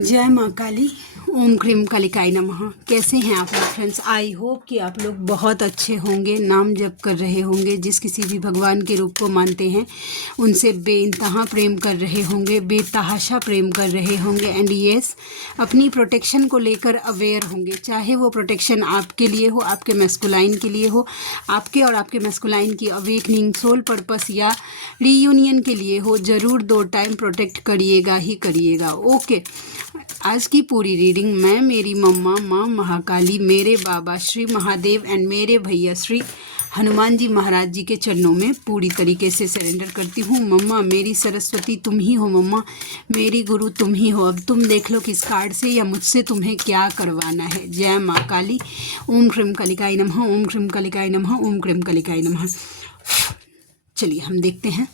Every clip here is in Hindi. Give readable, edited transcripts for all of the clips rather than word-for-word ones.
जय माँ काली। ओम क्रीम कालिकाई नमः। कैसे हैं आप लोग फ्रेंड्स? आई होप कि आप लोग बहुत अच्छे होंगे, नाम जप कर रहे होंगे, जिस किसी भी भगवान के रूप को मानते हैं उनसे बेइंतहा प्रेम कर रहे होंगे, बेतहाशा प्रेम कर रहे होंगे। एंड यस, अपनी प्रोटेक्शन को लेकर अवेयर होंगे, चाहे वो प्रोटेक्शन आपके लिए हो, आपके मैस्कुलाइन के लिए हो, आपके और आपके मैस्कुलाइन की अवेकनिंग, सोल पर्पस या रीयूनियन के लिए हो। ज़रूर 2 टाइम प्रोटेक्ट करिएगा ही करिएगा। ओके, आज की पूरी रीडिंग मैं, मेरी मम्मा माँ महाकाली, मेरे बाबा श्री महादेव एंड मेरे भैया श्री हनुमान जी महाराज जी के चरणों में पूरी तरीके से सरेंडर करती हूँ। मम्मा मेरी सरस्वती तुम ही हो, मम्मा मेरी गुरु तुम ही हो। अब तुम देख लो कि इस कार्ड से या मुझसे तुम्हें क्या करवाना है। जय माँ काली। ओम क्रीम कालिकाई नमः, ओम क्रीम कालिकाई नमः, ओम क्रीम कालिकाई नमः। चलिए हम देखते हैं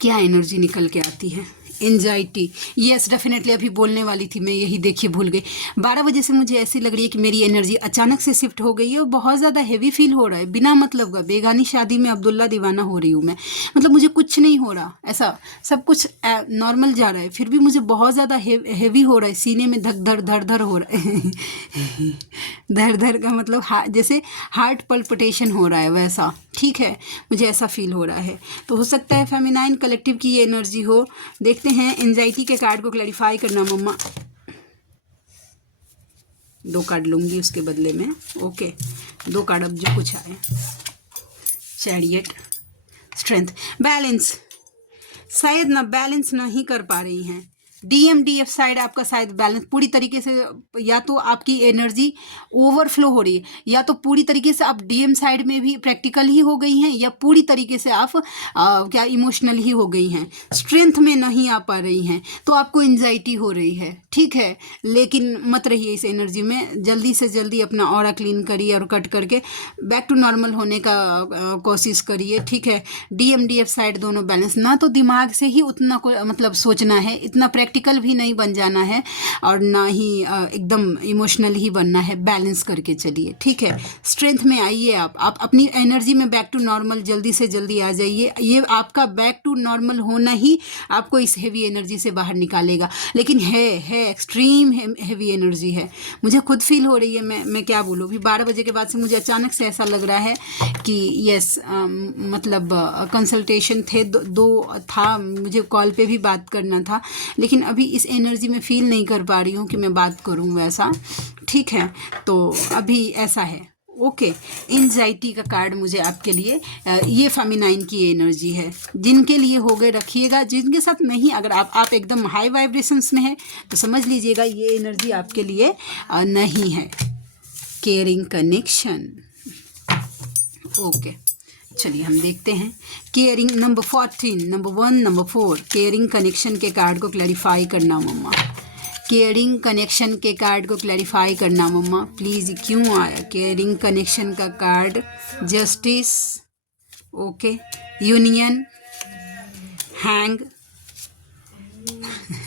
क्या एनर्जी निकल के आती है। एंजाइटी, यस डेफिनेटली अभी बोलने वाली थी मैं, यही देखिए भूल गई। 12 बजे से मुझे ऐसी लग रही है कि मेरी एनर्जी अचानक से शिफ्ट हो गई है और बहुत ज़्यादा हैवी फील हो रहा है। बिना मतलब का बेगानी शादी में अब्दुल्ला दीवाना हो रही हूँ मैं। मतलब मुझे कुछ नहीं हो रहा, ऐसा सब कुछ नॉर्मल जा रहा है, फिर भी मुझे बहुत ज़्यादा हैवी हो रहा है। सीने में धक धर धर धर हो रहा है धर धर का मतलब जैसे हार्ट पल्पिटेशन हो रहा है वैसा, ठीक है, मुझे ऐसा फील हो रहा है। तो हो सकता है फेमिनाइन कलेक्टिव की ये एनर्जी हो। देखते हैं एंजाइटी के कार्ड को क्लैरिफाई करना मम्मा। 2 कार्ड लूंगी उसके बदले में। ओके, 2 कार्ड अब जो कुछ आए। Chariot, strength, balance. शायद ना बैलेंस नहीं कर पा रही हैं। DMDF साइड आपका शायद बैलेंस पूरी तरीके से, या तो आपकी एनर्जी ओवरफ्लो हो रही है, या तो पूरी तरीके से आप DM साइड में भी प्रैक्टिकल ही हो गई हैं, या पूरी तरीके से आप क्या इमोशनल ही हो गई हैं, स्ट्रेंथ में नहीं आ पा रही हैं, तो आपको एंजाइटी हो रही है, ठीक है। लेकिन मत रहिए इस एनर्जी में, जल्दी से जल्दी अपना ऑरा क्लीन करिए और कट करके बैक टू नॉर्मल होने का कोशिश करिए, ठीक है। DMDF साइड दोनों बैलेंस, ना तो दिमाग से ही उतना मतलब सोचना है, इतना प्रैक्टिकल भी नहीं बन जाना है, और ना ही एकदम इमोशनल ही बनना है। बैलेंस करके चलिए, ठीक है। स्ट्रेंथ में आइए, आप अपनी एनर्जी में बैक टू नॉर्मल जल्दी से जल्दी आ जाइए। ये आपका बैक टू नॉर्मल होना ही आपको इस हेवी एनर्जी से बाहर निकालेगा। लेकिन है एक्सट्रीम हेवी एनर्जी है, मुझे खुद फील हो रही है। मैं क्या बोलूँ, अभी 12 बजे के बाद से मुझे अचानक से ऐसा लग रहा है कि यस, मतलब कंसल्टेशन थे, 2 था, मुझे कॉल पे भी बात करना था, लेकिन अभी इस एनर्जी में फील नहीं कर पा रही हूँ कि मैं बात करूँ वैसा, ठीक है। तो अभी ऐसा है। ओके, एंजाइटी का कार्ड मुझे आपके लिए, ये फेमिनाइन की एनर्जी है। जिनके लिए हो गए रखिएगा, जिनके साथ नहीं, अगर आप एकदम हाई वाइब्रेशंस में है तो समझ लीजिएगा ये एनर्जी आपके लिए नहीं है। केयरिंग कनेक्शन, ओके, चलिए हम देखते हैं। Caring number 14, number 1, number 4, caring connection के कार्ड को क्लैरिफाई करना मम्मा। केयरिंग कनेक्शन के कार्ड को क्लैरिफाई करना मम्मा प्लीज़। क्यों आया केयरिंग कनेक्शन का card? Justice, okay, union, hang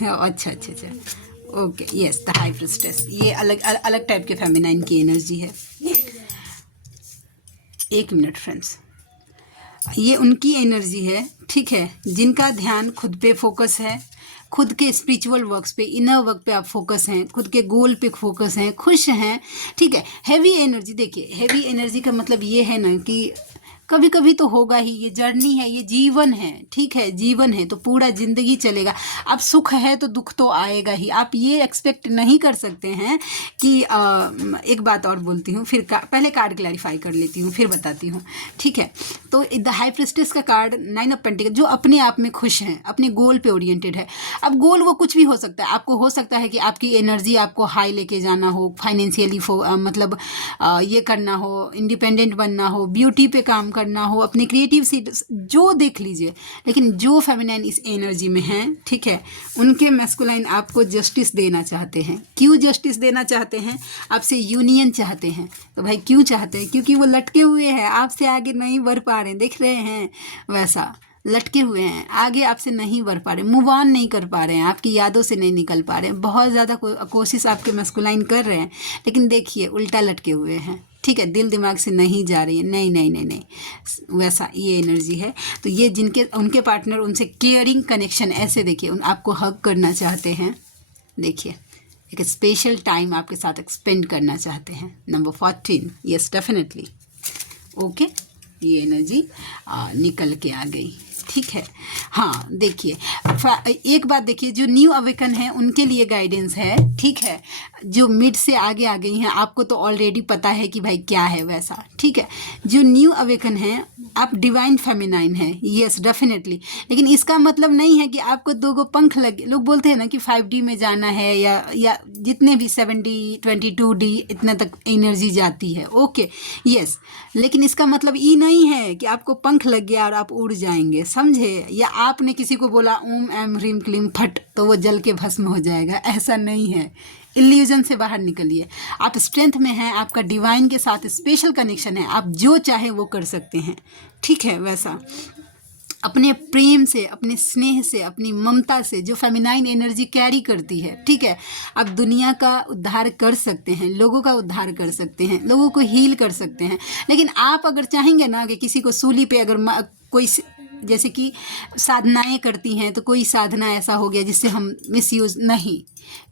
अच्छा, okay, yes, the high priestess. ये अलग अलग टाइप के फेमिनाइन की एनर्जी है। 1 मिनट फ्रेंड्स, ये उनकी एनर्जी है, ठीक है, जिनका ध्यान खुद पे फोकस है, खुद के स्पिरिचुअल वर्क्स पे, इनर वर्क पे आप फोकस हैं, खुद के गोल पे फोकस हैं, खुश हैं, ठीक है। हैवी एनर्जी, देखिए हैवी एनर्जी का मतलब ये है ना कि कभी कभी तो होगा ही, ये जर्नी है, ये जीवन है, ठीक है, जीवन है तो पूरा ज़िंदगी चलेगा। अब सुख है तो दुख तो आएगा ही, आप ये एक्सपेक्ट नहीं कर सकते हैं कि एक बात और बोलती हूँ, फिर पहले कार्ड क्लैरिफाई कर लेती हूँ, फिर बताती हूँ, ठीक है। तो द हाई प्रिस्टेस का कार्ड 9 ऑफ पेंटिकल, जो अपने आप में खुश हैं, अपने गोल पे ओरिएंटेड है। अब गोल वो कुछ भी हो सकता है, आपको हो सकता है कि आपकी एनर्जी आपको हाई लेके जाना हो, फाइनेंशियली मतलब ये करना हो, इंडिपेंडेंट बनना हो, ब्यूटी पे काम करना हो, अपने क्रिएटिव सीड, जो देख लीजिए। लेकिन जो फेमिनाइन इस एनर्जी में हैं, ठीक है, उनके मैस्कुलाइन आपको जस्टिस देना चाहते हैं। क्यों जस्टिस देना चाहते हैं? आपसे यूनियन चाहते हैं। तो भाई क्यों चाहते हैं? क्योंकि वो लटके हुए हैं, आपसे आगे नहीं बढ़ पा रहे हैं, देख रहे हैं वैसा, लटके हुए हैं, आगे आपसे नहीं बढ़ पा रहे, मूव ऑन नहीं कर पा रहे हैं, आपकी यादों से नहीं निकल पा रहे हैं। बहुत ज़्यादा कोशिश आपके मैस्कुलाइन कर रहे हैं, लेकिन देखिए उल्टा लटके हुए हैं, ठीक है, दिल दिमाग से नहीं जा रही है, नहीं नहीं नहीं नहीं, वैसा ये एनर्जी है। तो ये जिनके उनके पार्टनर उनसे केयरिंग कनेक्शन, ऐसे देखिए आपको हग करना चाहते हैं, देखिए एक स्पेशल टाइम आपके साथ स्पेंड करना चाहते हैं। नंबर 14, यस डेफिनेटली, ओके, ये एनर्जी निकल के आ गई, ठीक है। हाँ देखिए, एक बात देखिए, जो न्यू अवेकन है उनके लिए गाइडेंस है, ठीक है। जो मिड से आगे आ गई हैं, आपको तो ऑलरेडी पता है कि भाई क्या है वैसा, ठीक है। जो न्यू अवेकन है, आप डिवाइन फेमिनाइन है, यस डेफिनेटली। लेकिन इसका मतलब नहीं है कि आपको 2 पंख लगे। लोग बोलते हैं ना कि 5D में जाना है, या जितने भी 7D 22D इतना तक एनर्जी जाती है, ओके यस। लेकिन इसका मतलब ये नहीं है कि आपको पंख लग गया और आप उड़ जाएंगे, समझे। या आपने किसी को बोला ओम एम ह्रीम क्लीम फट तो वो जल के भस्म हो जाएगा, ऐसा नहीं है। इल्यूजन से बाहर निकलिए। आप स्ट्रेंथ में हैं, आपका डिवाइन के साथ स्पेशल कनेक्शन है, आप जो चाहे वो कर सकते हैं, ठीक है। वैसा अपने प्रेम से, अपने स्नेह से, अपनी ममता से जो फेमिनाइन एनर्जी कैरी करती है, ठीक है, आप दुनिया का उद्धार कर सकते हैं, लोगों का उद्धार कर सकते हैं, लोगों को हील कर सकते हैं। लेकिन आप अगर चाहेंगे ना कि किसी को सूली पे अगर कोई, जैसे कि साधनाएं करती हैं, तो कोई साधना ऐसा हो गया जिससे हम मिसयूज नहीं।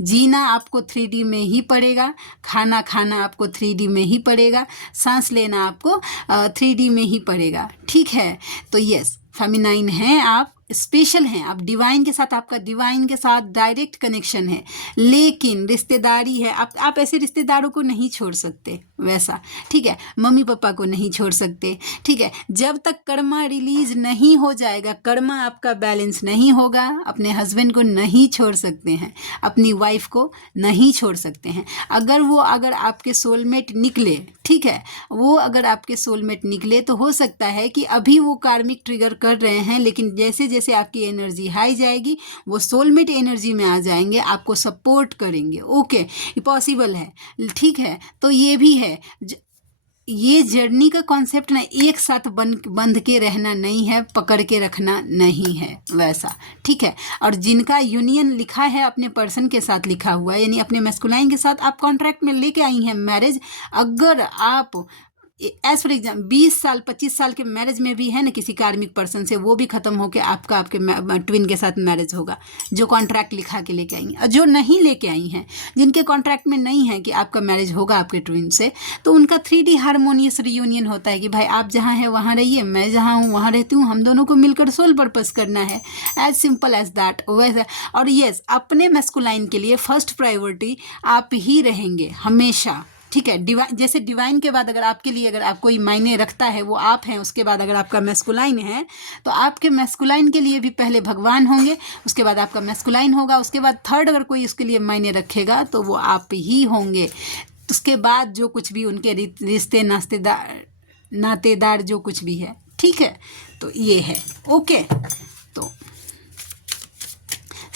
जीना आपको 3D में ही पड़ेगा, खाना खाना आपको 3D में ही पड़ेगा, सांस लेना आपको 3D में ही पड़ेगा, ठीक है। तो यस, फेमिनाइन हैं आप, स्पेशल हैं आप, डिवाइन के साथ, आपका डिवाइन के साथ डायरेक्ट कनेक्शन है। लेकिन रिश्तेदारी है, आप ऐसे रिश्तेदारों को नहीं छोड़ सकते वैसा, ठीक है। मम्मी पापा को नहीं छोड़ सकते, ठीक है। जब तक कर्मा रिलीज नहीं हो जाएगा, कर्मा आपका बैलेंस नहीं होगा, अपने हस्बैंड को नहीं छोड़ सकते हैं, अपनी वाइफ को नहीं छोड़ सकते हैं। अगर आपके सोलमेट निकले, ठीक है, वो अगर आपके सोलमेट निकले तो हो सकता है कि अभी वो कार्मिक ट्रिगर कर रहे हैं, लेकिन जैसे जैसे आपकी एनर्जी हाई जाएगी वो सोलमेट एनर्जी में आ जाएंगे, आपको सपोर्ट करेंगे, ओके, ये पॉसिबल है, ठीक है। तो ये भी है, ये जर्नी का कॉन्सेप्ट ना एक साथ बंध के रहना नहीं है, पकड़ के रखना नहीं है वैसा, ठीक है। और जिनका यूनियन लिखा है अपने पर्सन के साथ लिखा हुआ है, यानी अपने मैस्कुलाइन के साथ आप कॉन्ट्रैक्ट में लेके आई हैं मैरिज, अगर आप एज फॉर एग्जाम्पल 20 साल 25 साल के मैरिज में भी है ना किसी कार्मिक पर्सन से, वो भी ख़त्म होकर आपके ट्विन के साथ मैरिज होगा, जो कॉन्ट्रैक्ट लिखा के लेके आई हैं। और जो नहीं लेके आई हैं, जिनके कॉन्ट्रैक्ट में नहीं है कि आपका मैरिज होगा आपके ट्विन से, तो उनका 3D हारमोनियस रियूनियन होता है कि भाई आप जहाँ हैं वहाँ रहिए, मैं जहाँ हूँ वहाँ रहती हूँ, हम दोनों को मिलकर सोल पर्पस करना है, एज सिंपल एज दैट वैसा। और यस, अपने मैस्कुलाइन के लिए फर्स्ट प्रायोरिटी आप ही रहेंगे हमेशा, ठीक है। जैसे डिवाइन के बाद अगर आपके लिए अगर आप कोई मायने रखता है वो आप हैं, उसके बाद अगर आपका मैस्कुलाइन है तो आपके मैस्कुलाइन के लिए भी पहले भगवान होंगे, उसके बाद आपका मैस्कुलाइन होगा, उसके बाद थर्ड अगर कोई उसके लिए मायने रखेगा तो वो आप ही होंगे। उसके बाद जो कुछ भी उनके रिश्ते नातेदार जो कुछ भी है, ठीक है। तो ये है, ओके। तो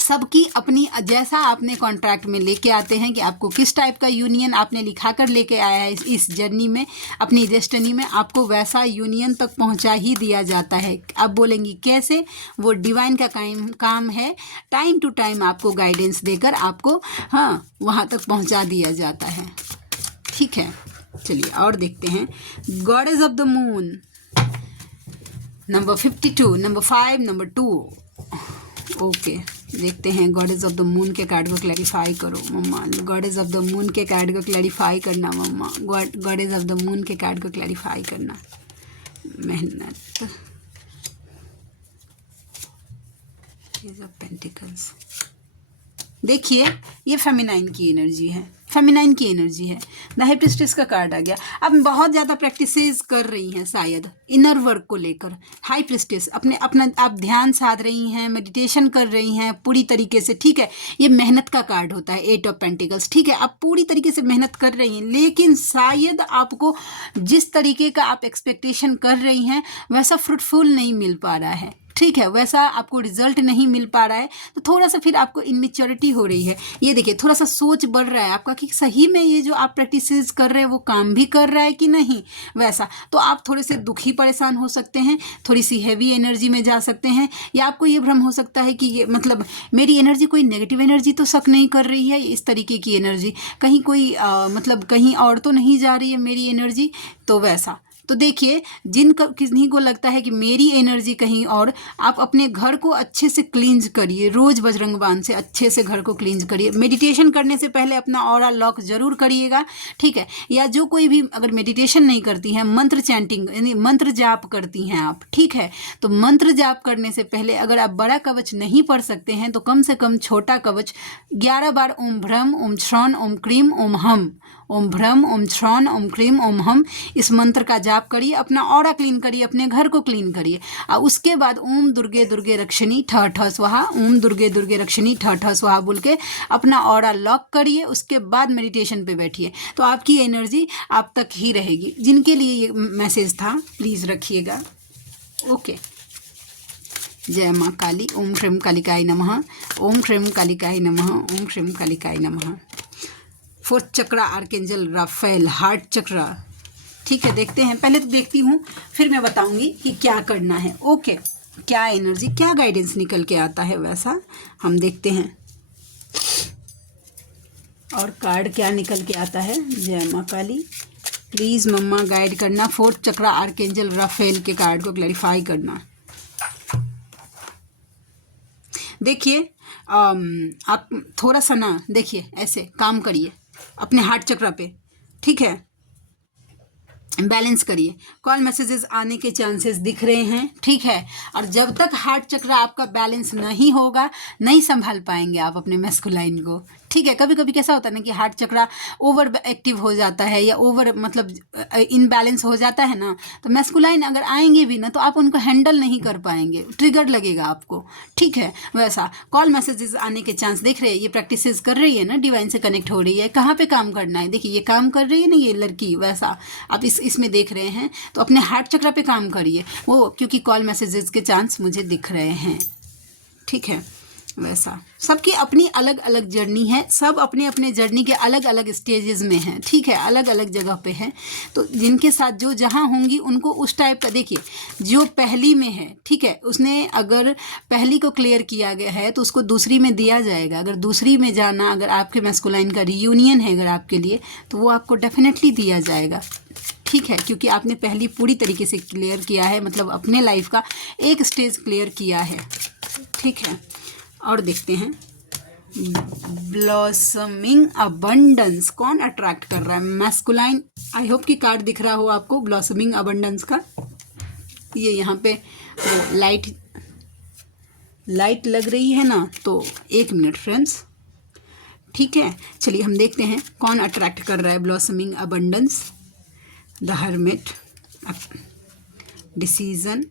सबकी अपनी, जैसा आपने कॉन्ट्रैक्ट में लेके आते हैं कि आपको किस टाइप का यूनियन आपने लिखा कर लेके आया है इस जर्नी में, अपनी डेस्टिनी में, आपको वैसा यूनियन तक पहुंचा ही दिया जाता है। आप बोलेंगी कैसे, वो डिवाइन का काम है, टाइम टू टाइम आपको गाइडेंस देकर आपको वहाँ तक पहुँचा दिया जाता है, ठीक है। चलिए और देखते हैं goddess of the moon, number 52, number 5, number 2, okay. देखते हैं गॉडेस ऑफ द मून के कार्ड को क्लैरिफाई करो मम्मा, गॉडेस ऑफ द मून के कार्ड को क्लैरिफाई करना मम्मा, गॉडेस ऑफ द मून के कार्ड को क्लैरिफाई करना। मेहनत, पेज ऑफ पेंटिकल्स, देखिए ये फेमिनाइन की एनर्जी है, फेमिनाइन की एनर्जी है। द हाई प्रीस्टेस का कार्ड आ गया। अब बहुत ज़्यादा प्रैक्टिसेस कर रही हैं शायद इनर वर्क को लेकर। हाई प्रीस्टेस अपना आप ध्यान साध रही हैं, मेडिटेशन कर रही हैं पूरी तरीके से, ठीक है। ये मेहनत का कार्ड होता है, 8 ऑफ पेंटिकल्स, ठीक है। आप पूरी तरीके से मेहनत कर रही हैं, लेकिन शायद आपको जिस तरीके का आप एक्सपेक्टेशन कर रही हैं वैसा फ्रूटफुल नहीं मिल पा रहा है, ठीक है, वैसा आपको रिजल्ट नहीं मिल पा रहा है, तो थोड़ा सा फिर आपको इनमेच्योरिटी हो रही है। ये देखिए थोड़ा सा सोच बढ़ रहा है आपका कि सही में ये जो आप प्रैक्टिसेस कर रहे हैं वो काम भी कर रहा है कि नहीं, वैसा। तो आप थोड़े से दुखी परेशान हो सकते हैं, थोड़ी सी हैवी एनर्जी में जा सकते हैं, या आपको ये भ्रम हो सकता है कि ये मतलब मेरी एनर्जी कोई नेगेटिव एनर्जी तो शक नहीं कर रही है, इस तरीके की एनर्जी कहीं कोई मतलब कहीं और तो नहीं जा रही है मेरी एनर्जी, तो वैसा। तो देखिए किन्हीं को लगता है कि मेरी एनर्जी कहीं और, आप अपने घर को अच्छे से क्लींज करिए, रोज़ बजरंग बाण से अच्छे से घर को क्लींज करिए। मेडिटेशन करने से पहले अपना ऑरा लॉक जरूर करिएगा, ठीक है। या जो कोई भी अगर मेडिटेशन नहीं करती हैं, मंत्र चैंटिंग यानी मंत्र जाप करती हैं आप, ठीक है, तो मंत्र जाप करने से पहले अगर आप बड़ा कवच नहीं पढ़ सकते हैं तो कम से कम छोटा कवच 11 बार ओम भ्रम ओम श्रवण ओम क्रीम ओम हम, ओम भ्रम ओम श्रवण ओम क्रीम ओम हम, इस मंत्र का जाप करिए, अपना ऑरा क्लीन करिए, अपने घर को क्लीन करिए। और उसके बाद ओम दुर्गे दुर्गे रक्षिणी ठ ठ स्वाहा, ओम दुर्गे दुर्गे रक्षिणी ठ ठ स्वाहा बोल के अपना ऑरा लॉक करिए। उसके बाद मेडिटेशन पे बैठिए, तो आपकी एनर्जी आप तक ही रहेगी। जिनके लिए ये मैसेज था प्लीज़ रखिएगा। ओके, जय माँ काली। ओम श्रीम कालिकाय नमः, ओम श्रीम कालिकाय नमः, ओम श्रीम कालिकाय नमः। फोर्थ चक्रा आर्केंजल राफेल, हार्ट चक्रा, ठीक है। देखते हैं, पहले तो देखती हूँ फिर मैं बताऊंगी कि क्या करना है। ओके, क्या एनर्जी, क्या गाइडेंस निकल के आता है वैसा हम देखते हैं, और कार्ड क्या निकल के आता है। जय माँ काली, प्लीज़ मम्मा गाइड करना, फोर्थ चक्रा आर्केंजल राफेल के कार्ड को क्लैरिफाई करना। देखिए आप थोड़ा सा ना देखिए ऐसे काम करिए अपने हार्ट चक्रा पे, ठीक है, बैलेंस करिए। कॉल मैसेजेस आने के चांसेस दिख रहे हैं, ठीक है। और जब तक हार्ट चक्र आपका बैलेंस नहीं होगा, नहीं संभाल पाएंगे आप अपने मैस्कुलाइन को, ठीक है। कभी कभी कैसा होता है ना कि हार्ट चक्र ओवर एक्टिव हो जाता है या ओवर मतलब इनबैलेंस हो जाता है ना, तो मैस्कुलाइन अगर आएंगे भी ना तो आप उनको हैंडल नहीं कर पाएंगे, ट्रिगर लगेगा आपको, ठीक है। वैसा कॉल मैसेजेस आने के चांस दिख रहे हैं। ये प्रैक्टिसेस कर रही है ना, डिवाइन से कनेक्ट हो रही है, कहाँ पे काम करना है, देखिए ये काम कर रही है ना ये लड़की, वैसा आप इसमें देख रहे हैं, तो अपने हार्ट चक्र पे काम करिए वो, क्योंकि कॉल मैसेजेस के चांस मुझे दिख रहे हैं, ठीक है। वैसा सबकी अपनी अलग अलग जर्नी है, सब अपने अपने जर्नी के अलग अलग स्टेजेस में हैं, ठीक है, अलग अलग जगह पे हैं। तो जिनके साथ जो जहाँ होंगी उनको उस टाइप का, देखिए जो पहली में है, ठीक है, उसने अगर पहली को क्लियर किया गया है तो उसको दूसरी में दिया जाएगा। अगर दूसरी में जाना, अगर आपके मैस्कुलाइन का रियूनियन है अगर आपके लिए, तो वो आपको डेफिनेटली दिया जाएगा, ठीक है, क्योंकि आपने पहली पूरी तरीके से क्लियर किया है, मतलब अपने लाइफ का एक स्टेज क्लियर किया है, ठीक है। और देखते हैं ब्लॉसमिंग अबंडेंस कौन अट्रैक्ट कर रहा है मैस्कुलाइन। आई होप कि कार्ड दिख रहा हो आपको ब्लॉसमिंग अबंडेंस का। ये यहाँ पे वो लाइट लग रही है ना, तो 1 मिनट फ्रेंड्स, ठीक है। चलिए हम देखते हैं कौन अट्रैक्ट कर रहा है blossoming abundance. The hermit, decision,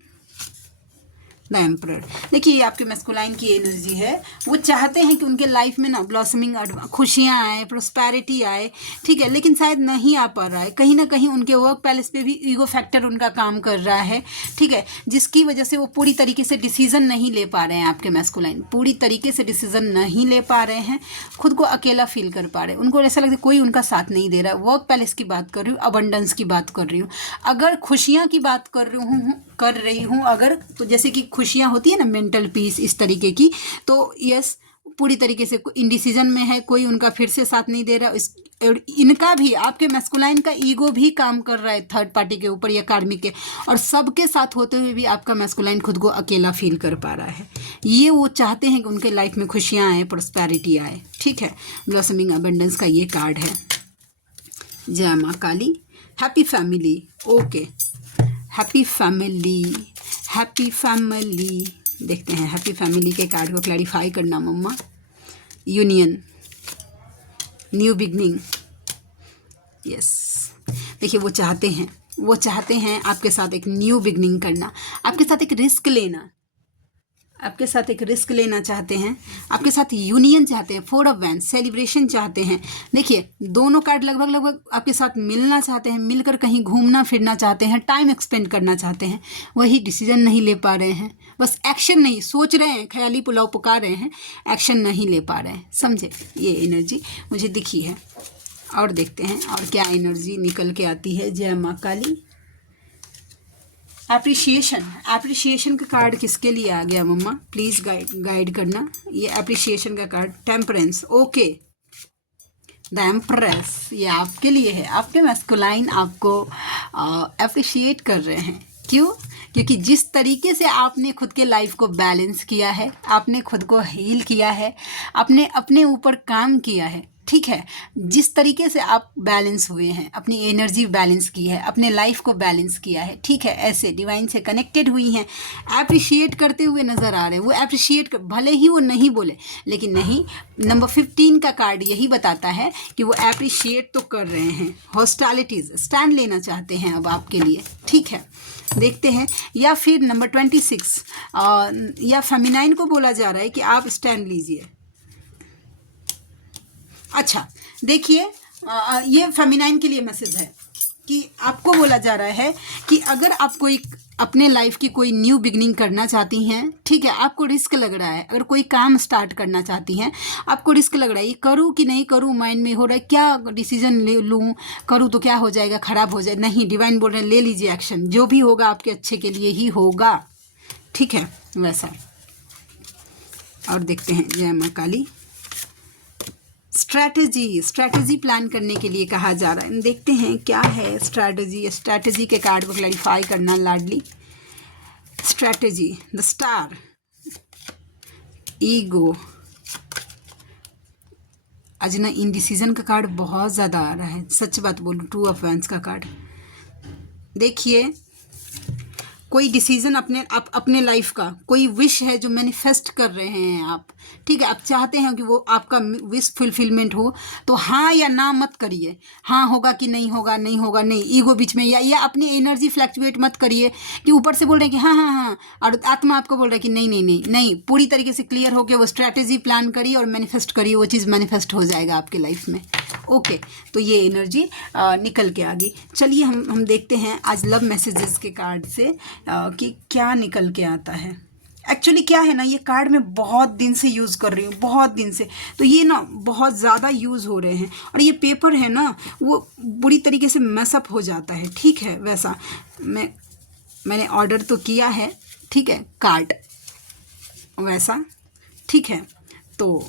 the emperor. देखिए ये आपके मैस्कुलाइन की एनर्जी है, वो चाहते हैं कि उनके लाइफ में ना ब्लॉसमिंग, खुशियाँ आए, प्रोस्पैरिटी आए, ठीक है, लेकिन शायद नहीं आ पा रहा है। कहीं ना कहीं उनके वर्क पैलेस पे भी ईगो फैक्टर उनका काम कर रहा है, ठीक है, जिसकी वजह से वो पूरी तरीके से डिसीजन नहीं ले पा रहे हैं। आपके मैस्कुलाइन पूरी तरीके से डिसीजन नहीं ले पा रहे हैं, खुद को अकेला फील कर पा रहे हैं, उनको ऐसा लगता है कोई उनका साथ नहीं दे रहा है। वर्क पैलेस की बात कर रही हूँ, अबंडेंस की बात कर रही हूँ, अगर खुशियाँ की बात कर रही हूँ अगर, तो जैसे कि खुशियाँ होती है ना, मेंटल पीस इस तरीके की, तो यस पूरी तरीके से इंडिसीजन में है, कोई उनका फिर से साथ नहीं दे रहा। इनका भी, आपके मैस्कुलाइन का ईगो भी काम कर रहा है थर्ड पार्टी के ऊपर या कार्मिक के, और सबके साथ होते हुए भी आपका मैस्कुलाइन खुद को अकेला फील कर पा रहा है। ये वो चाहते हैं कि उनके लाइफ में खुशियाँ आए, प्रोस्पैरिटी आए, ठीक है। ब्लॉसमिंग अबंडेंस का ये कार्ड है। जय माँ Kali. Happy family, okay, happy family, happy family. देखते हैं हैप्पी फैमिली के कार्ड को क्लैरिफाई करना मम्मा। Union, new beginning, yes. देखिए वो चाहते हैं आपके साथ एक न्यू बिगनिंग करना, आपके साथ एक रिस्क लेना, आपके साथ एक रिस्क लेना चाहते हैं, आपके साथ यूनियन चाहते हैं, 4 ऑफ वैंड्स, सेलिब्रेशन चाहते हैं। देखिए दोनों कार्ड लगभग लगभग आपके साथ मिलना चाहते हैं, मिलकर कहीं घूमना फिरना चाहते हैं, टाइम एक्सपेंड करना चाहते हैं, वही डिसीजन नहीं ले पा रहे हैं। बस एक्शन नहीं, सोच रहे हैं, ख्याली पुलाव पका रहे हैं, एक्शन नहीं ले पा रहे हैं, समझे। ये एनर्जी मुझे दिखी है। और देखते हैं और क्या एनर्जी निकल के आती है। जय माँ काली। एप्रिशिएशन का कार्ड किसके लिए आ गया मम्मा, प्लीज़ गाइड करना। ये एप्रिशिएशन का card, temperance, okay, the empress, ये आपके लिए है। आपके मैस्कुलाइन आपको अप्रिशिएट कर रहे हैं। क्यों? क्योंकि जिस तरीके से आपने खुद के लाइफ को बैलेंस किया है, आपने खुद को हील किया है, आपने अपने ऊपर काम किया है, ठीक है। जिस तरीके से आप बैलेंस हुए हैं, अपनी एनर्जी बैलेंस की है, अपने लाइफ को बैलेंस किया है, ठीक है, ऐसे डिवाइन से कनेक्टेड हुई हैं, अप्रिशिएट करते हुए नज़र आ रहे हैं। वो अप्रिशिएट कर, भले ही वो नहीं बोले, लेकिन नहीं, नंबर 15 का कार्ड यही बताता है कि वो अप्रिशिएट तो कर रहे हैं। हॉस्टालिटीज़, स्टैंड लेना चाहते हैं अब आपके लिए, ठीक है। देखते हैं। या फिर नंबर 26 या फेमिनाइन को बोला जा रहा है कि आप स्टैंड लीजिए। अच्छा देखिए, ये फेमिनाइन के लिए मैसेज है कि आपको बोला जा रहा है कि अगर आप कोई अपने लाइफ की कोई न्यू बिगनिंग करना चाहती हैं, ठीक है, आपको रिस्क लग रहा है, अगर कोई काम स्टार्ट करना चाहती हैं, आपको रिस्क लग रहा है, ये करूँ कि नहीं करूँ, माइंड में हो रहा है क्या डिसीजन ले लूँ, करूँ तो क्या हो जाएगा, ख़राब हो जाए। नहीं, डिवाइन बोल रहे हैं ले लीजिए एक्शन, जो भी होगा आपके अच्छे के लिए ही होगा, ठीक है, वैसा। और देखते हैं। जय माँ काली। स्ट्रैटेजी प्लान करने के लिए कहा जा रहा है। देखते हैं क्या है स्ट्रैटेजी के कार्ड को क्लैरिफाई करना लाडली। Strategy, the star, ego. आज ना इंडिसीजन का कार्ड बहुत ज़्यादा आ रहा है, सच बात बोलूँ। 2 ऑफ वैंड्स का कार्ड। देखिए कोई डिसीजन अपने लाइफ का, कोई विश है जो मैनिफेस्ट कर रहे हैं आप, ठीक है, आप चाहते हैं कि वो आपका विश फुलफिलमेंट हो, तो हाँ या ना मत करिए। हाँ होगा कि नहीं होगा, नहीं होगा नहीं, ईगो बीच में, या अपनी एनर्जी फ्लैक्चुएट मत करिए कि ऊपर से बोल रहे हैं कि हाँ हाँ हाँ, और आत्मा आपको बोल रहा है कि नहीं नहीं नहीं नहीं। पूरी तरीके से क्लियर होकर वो स्ट्रैटेजी प्लान करिए और मैनिफेस्ट करिए, वो चीज़ मैनिफेस्ट हो जाएगा आपके लाइफ में। ओके, तो ये एनर्जी निकल के आ गई। चलिए हम देखते हैं आज लव मैसेजेस के कार्ड से कि क्या निकल के आता है। एक्चुअली क्या है ना, ये कार्ड मैं बहुत दिन से यूज़ कर रही हूँ, बहुत दिन से, तो ये ना बहुत ज़्यादा यूज़ हो रहे हैं, और ये पेपर है ना वो बुरी तरीके से मैसअप हो जाता है, ठीक है, वैसा। मैंने ऑर्डर तो किया है, ठीक है, कार्ड वैसा, ठीक है, तो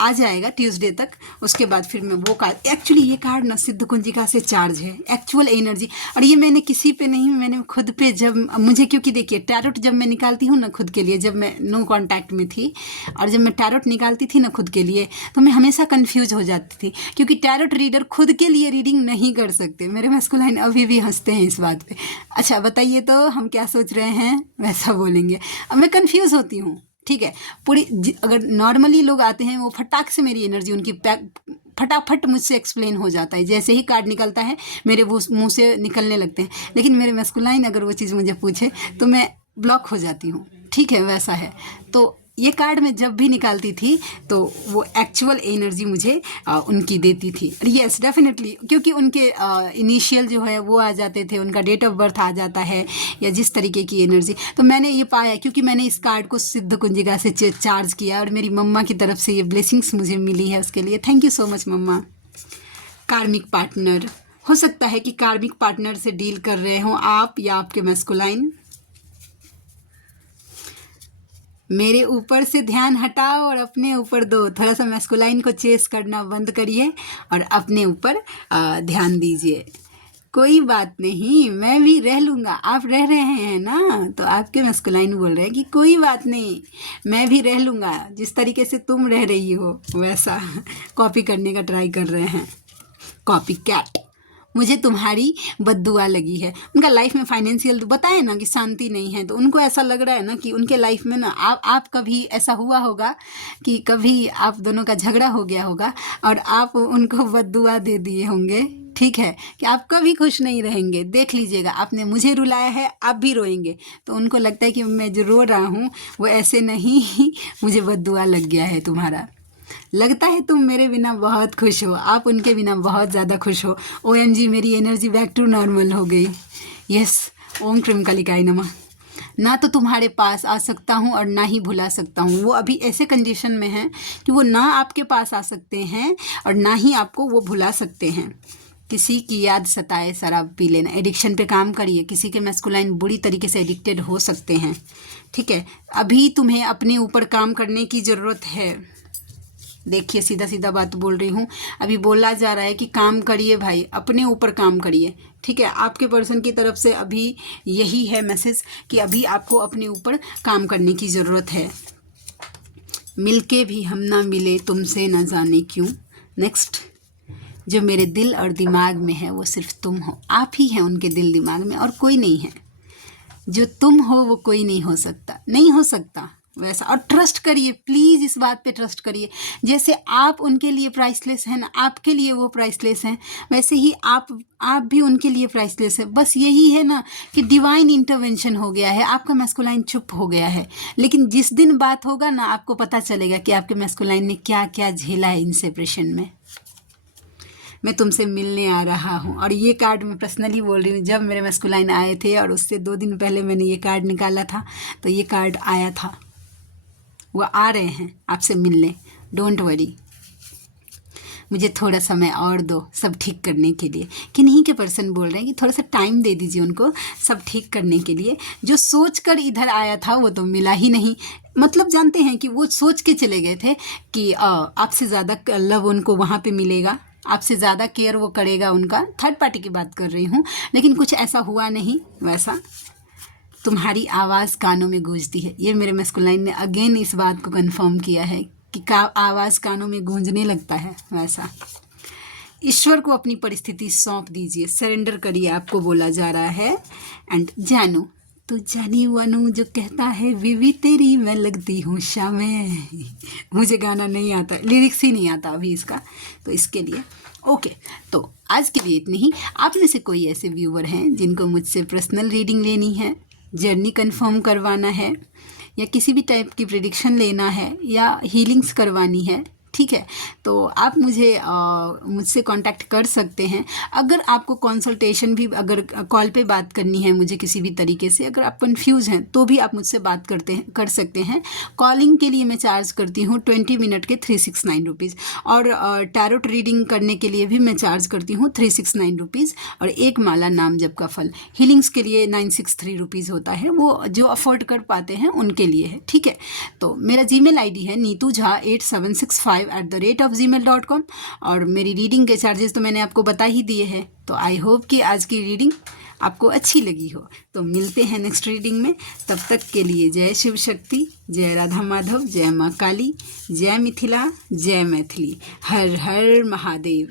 आ जाएगा ट्यूसडे तक। उसके बाद फिर मैं वो कार्ड, एक्चुअली ये कार्ड ना सिद्ध कुंजिका से चार्ज है, एक्चुअल एनर्जी, और ये मैंने किसी पे नहीं, मैंने खुद पे, जब मुझे, क्योंकि देखिए टैरोट जब मैं निकालती हूँ ना खुद के लिए, जब मैं नो कांटेक्ट में थी, और जब मैं टैरोट निकालती थी ना खुद के लिए, तो मैं हमेशा कंफ्यूज हो जाती थी, क्योंकि टैरोट रीडर खुद के लिए रीडिंग नहीं कर सकते। मेरे मैस्कुलाइन अभी भी हंसते हैं इस बात पर। अच्छा बताइए तो हम क्या सोच रहे हैं, वैसा बोलेंगे। अब मैं कन्फ्यूज़ होती हूँ, ठीक है, पूरी। अगर नॉर्मली लोग आते हैं वो फटाक से मेरी एनर्जी उनकी फटाफट मुझसे एक्सप्लेन हो जाता है, जैसे ही कार्ड निकलता है मेरे वो मुंह से निकलने लगते हैं। लेकिन मेरे मैस्कुलाइन अगर वो चीज़ मुझे पूछे तो मैं ब्लॉक हो जाती हूँ, ठीक है, वैसा है। तो ये कार्ड मैं जब भी निकालती थी तो वो एक्चुअल एनर्जी मुझे उनकी देती थी। यस डेफिनेटली, क्योंकि उनके इनिशियल जो है वो आ जाते थे, उनका डेट ऑफ बर्थ आ जाता है, या जिस तरीके की एनर्जी। तो मैंने ये पाया, क्योंकि मैंने इस कार्ड को सिद्ध कुंजिका से चार्ज किया, और मेरी मम्मा की तरफ से ये ब्लेसिंग्स मुझे मिली है, उसके लिए थैंक यू सो मच मम्मा। कार्मिक पार्टनर, हो सकता है कि कार्मिक पार्टनर से डील कर रहे हों आप या आपके मैस्कुलाइन। मेरे ऊपर से ध्यान हटाओ और अपने ऊपर दो। थोड़ा सा मैस्कुलाइन को चेस करना बंद करिए और अपने ऊपर ध्यान दीजिए। कोई बात नहीं, मैं भी रह लूँगा, आप रह रहे हैं ना, तो आपके मैस्कुलाइन बोल रहे हैं कि कोई बात नहीं, मैं भी रह लूँगा, जिस तरीके से तुम रह रही हो वैसा। कॉपी करने का ट्राई कर रहे हैं, कॉपी कैट। मुझे तुम्हारी बद्दुआ लगी है। उनका लाइफ में फाइनेंशियल बताए ना कि शांति नहीं है, तो उनको ऐसा लग रहा है ना कि उनके लाइफ में ना आप कभी ऐसा हुआ होगा कि कभी आप दोनों का झगड़ा हो गया होगा और आप उनको बद्दुआ दे दिए होंगे, ठीक है, कि आप कभी खुश नहीं रहेंगे। देख लीजिएगा, आपने मुझे रुलाया है, आप भी रोएंगे। तो उनको लगता है कि मैं जो रो रहा हूँ वो ऐसे नहीं मुझे बद्दुआ लग गया है तुम्हारा। लगता है तुम मेरे बिना बहुत खुश हो, आप उनके बिना बहुत ज़्यादा खुश हो। OMG, मेरी एनर्जी बैक टू नॉर्मल हो गई। यस, ओम क्रीम कालिकाय नमः। ना तो तुम्हारे पास आ सकता हूँ और ना ही भुला सकता हूँ। वो अभी ऐसे कंडीशन में है कि वो ना आपके पास आ सकते हैं और ना ही आपको वो भुला सकते हैं। किसी की याद सताए शराब पी लेना, एडिक्शन पे काम करिए। किसी के मैस्कुलाइन बुरी तरीके से एडिक्टेड हो सकते हैं, ठीक है। अभी तुम्हें अपने ऊपर काम करने की ज़रूरत है। देखिए, सीधा सीधा बात बोल रही हूँ। अभी बोला जा रहा है कि काम करिए भाई, अपने ऊपर काम करिए, ठीक है। आपके पर्सन की तरफ से अभी यही है मैसेज कि अभी आपको अपने ऊपर काम करने की ज़रूरत है। मिलके भी हम ना मिले तुमसे, ना जाने क्यों। नेक्स्ट, जो मेरे दिल और दिमाग में है वो सिर्फ तुम हो। आप ही हैं उनके दिल दिमाग में और कोई नहीं है। जो तुम हो वो कोई नहीं हो सकता, नहीं हो सकता वैसा। और ट्रस्ट करिए, प्लीज़ इस बात पे ट्रस्ट करिए। जैसे आप उनके लिए प्राइसलेस हैं ना, आपके लिए वो प्राइसलेस हैं, वैसे ही आप भी उनके लिए प्राइसलेस है। बस यही है ना कि डिवाइन इंटरवेंशन हो गया है, आपका मैस्कुलाइन चुप हो गया है। लेकिन जिस दिन बात होगा ना, आपको पता चलेगा कि आपके मैस्कुलाइन ने क्या क्या झेला है इन सेपरेशन में। मैं तुमसे मिलने आ रहा हूँ। और ये कार्ड मैं पर्सनली बोल रही हूँ, जब मेरे मैस्कुलाइन आए थे और उससे 2 दिन पहले मैंने ये कार्ड निकाला था, तो ये कार्ड आया था। वो आ रहे हैं आपसे मिलने, डोंट वरी। मुझे थोड़ा समय और दो सब ठीक करने के लिए। किन्हीं के पर्सन बोल रहे हैं कि थोड़ा सा टाइम दे दीजिए उनको सब ठीक करने के लिए। जो सोच कर इधर आया था वो तो मिला ही नहीं। मतलब जानते हैं कि वो सोच के चले गए थे कि आपसे ज़्यादा लव उनको वहाँ पे मिलेगा, आपसे ज़्यादा केयर वो करेगा उनका। थर्ड पार्टी की बात कर रही हूँ, लेकिन कुछ ऐसा हुआ नहीं वैसा। तुम्हारी आवाज़ कानों में गूंजती है। ये मेरे मैस्कुलाइन ने अगेन इस बात को कंफर्म किया है कि आवाज़ कानों में गूंजने लगता है वैसा। ईश्वर को अपनी परिस्थिति सौंप दीजिए, सरेंडर करिए, आपको बोला जा रहा है। एंड जानू तो जानी वानू जो कहता है बीवी तेरी मैं लगती हूँ शामें। मुझे गाना नहीं आता, लिरिक्स ही नहीं आता अभी इसका, तो इसके लिए ओके। तो आज के लिए इतनी ही। आप में से कोई ऐसे व्यूवर हैं जिनको मुझसे पर्सनल रीडिंग लेनी है, जर्नी कंफर्म करवाना है, या किसी भी टाइप की प्रेडिक्शन लेना है, या हीलिंग्स करवानी है, ठीक है, तो आप मुझसे कांटेक्ट कर सकते हैं। अगर आपको कंसल्टेशन भी, अगर कॉल पे बात करनी है मुझे किसी भी तरीके से, अगर आप कंफ्यूज हैं तो भी आप मुझसे बात कर सकते हैं। कॉलिंग के लिए मैं चार्ज करती हूँ 20 मिनट के 369 रुपीज़, और टैरोट रीडिंग करने के लिए भी मैं चार्ज करती हूँ 369 रुपीज़, और एक माला नाम जप का फल। हीलिंग्स के लिए 963 रुपीज़ होता है, वो जो अफोर्ड कर पाते हैं उनके लिए है, ठीक है। तो मेरा जीमेल आईडी है neetujha8765@gmail.com, और मेरी रीडिंग के चार्जेस तो मैंने आपको बता ही दिए हैं। तो आई होप कि आज की रीडिंग आपको अच्छी लगी हो। तो मिलते हैं नेक्स्ट रीडिंग में, तब तक के लिए जय शिव शक्ति, जय राधा माधव, जय माँ काली, जय मिथिला, जय मैथिली, हर हर महादेव।